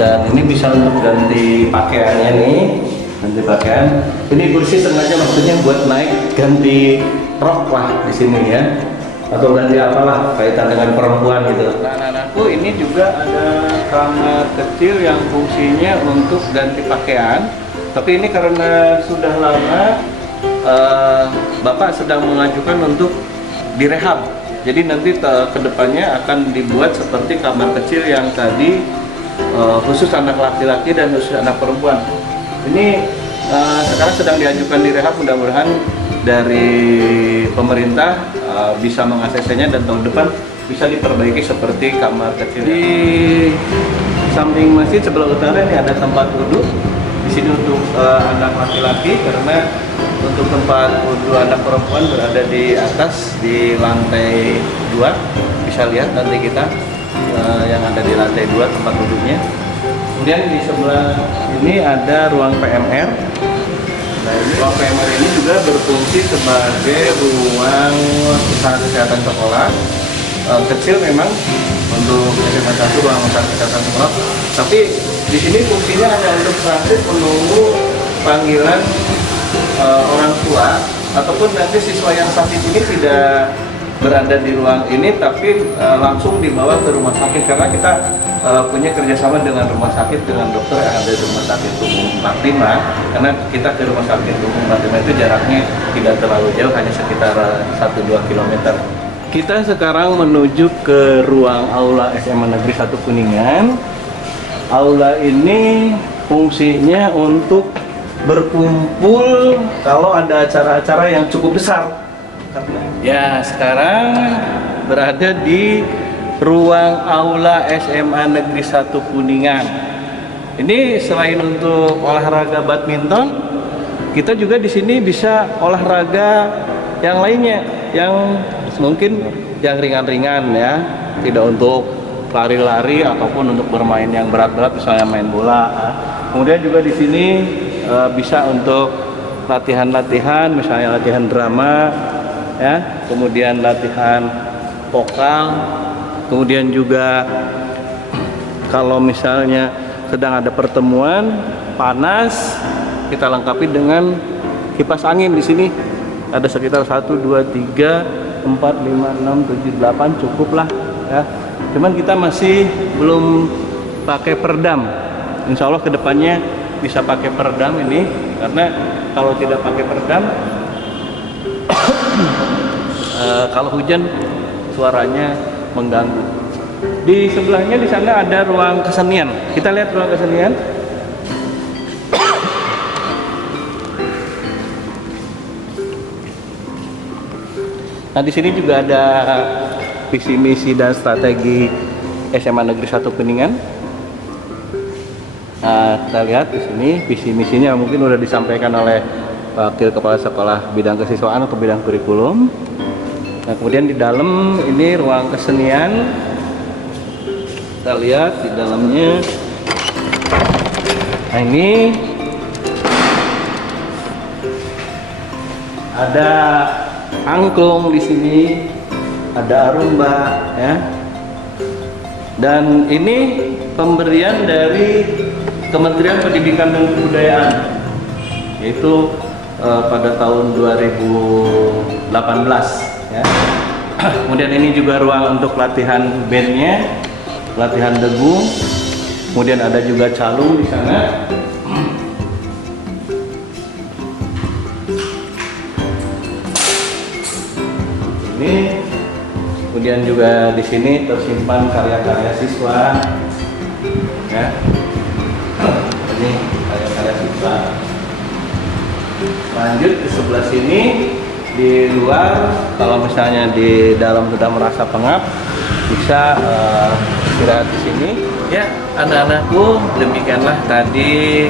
Dan ini bisa untuk ganti pakaiannya nih. Ganti pakaian. Ini kursi sengaja maksudnya buat naik ganti rok lah di sini ya, atau ganti apalah kaitan dengan perempuan gitu. Nah anakku ini juga ada kamar kecil yang fungsinya untuk ganti pakaian, tapi ini karena sudah lama Bapak sedang mengajukan untuk direhab. Jadi nanti kedepannya akan dibuat seperti kamar kecil yang tadi, khusus anak laki-laki dan khusus anak perempuan. Ini sekarang sedang diajukan direhab, mudah-mudahan dari pemerintah bisa mengaksesnya dan tahun depan bisa diperbaiki seperti kamar kecil. Di samping masjid sebelah utara ini ada tempat wudhu. Di sini untuk anak laki-laki, karena untuk tempat wudhu anak perempuan berada di atas di lantai 2. Bisa lihat nanti kita yang ada di lantai 2 tempat wudhunya. Kemudian di sebelah ini ada ruang PMR. Nah, ini ruang PMR ini juga berfungsi sebagai ruang usaha kesehatan sekolah. Kecil memang untuk SMA 1 ruang usaha kesehatan sekolah, tapi di sini fungsinya hanya untuk transit menunggu panggilan orang tua, ataupun nanti siswa yang sakit ini tidak berada di ruang ini tapi langsung dibawa ke rumah sakit, karena kita punya kerjasama dengan rumah sakit, dengan dokter yang ada di rumah sakit umum 45, karena kita ke rumah sakit umum 45 itu jaraknya tidak terlalu jauh, hanya sekitar 1-2 km. Kita sekarang menuju ke ruang aula SMA Negeri 1 Kuningan. Aula ini fungsinya untuk berkumpul kalau ada acara-acara yang cukup besar. Ya, sekarang berada di ruang aula SMA Negeri 1 Kuningan. Ini selain untuk olahraga badminton, kita juga di sini bisa olahraga yang lainnya, yang mungkin yang ringan-ringan ya, tidak untuk lari-lari ataupun untuk bermain yang berat-berat, misalnya main bola. Kemudian juga di sini bisa untuk latihan-latihan, misalnya latihan drama, ya, kemudian latihan vokal, kemudian juga kalau misalnya sedang ada pertemuan panas, kita lengkapi dengan kipas angin. Di sini ada sekitar 1, 2, 3, 4, 5, 6, 7, 8, cukup lah ya. Cuman kita masih belum pakai peredam. Insya Allah kedepannya bisa pakai peredam ini, karena kalau tidak pakai peredam kalau hujan suaranya mengganggu. Di sebelahnya di sana ada ruang kesenian. Kita lihat ruang kesenian. Nah, di sini juga ada visi misi dan strategi SMA Negeri 1 Kuningan. Nah, kita lihat di sini visi misinya mungkin sudah disampaikan oleh Wakil Kepala Sekolah bidang kesiswaan atau bidang kurikulum. Nah, kemudian di dalam ini ruang kesenian. Kita lihat di dalamnya. Nah, ini ada angklung di sini, ada arumba ya. Dan ini pemberian dari Kementerian Pendidikan dan Kebudayaan, yaitu pada tahun 2018 ya. Kemudian ini juga ruang untuk latihan bandnya, latihan degung. Kemudian ada juga calung di sana. Ini kemudian juga di sini tersimpan karya-karya siswa ya. Ini karya-karya siswa. Lanjut di sebelah sini, di luar kalau misalnya di dalam sudah merasa pengap bisa istirahat di sini ya. Anak-anakku, demikianlah tadi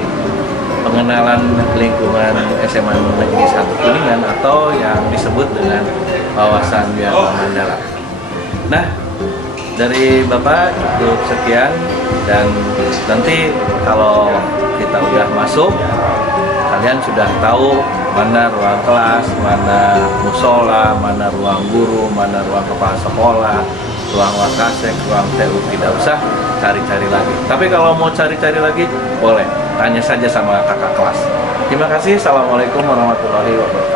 pengenalan lingkungan SMA Negeri 1 Kuningan atau yang disebut dengan Wawasan Biara Mandala. Nah, dari Bapak cukup sekian, dan nanti kalau kita udah masuk, kalian sudah tahu mana ruang kelas, mana musola, mana ruang guru, mana ruang kepala sekolah, ruang wakasek, ruang TU. Tidak usah cari-cari lagi. Tapi kalau mau cari-cari lagi, boleh tanya saja sama kakak kelas. Terima kasih. Assalamualaikum warahmatullahi wabarakatuh.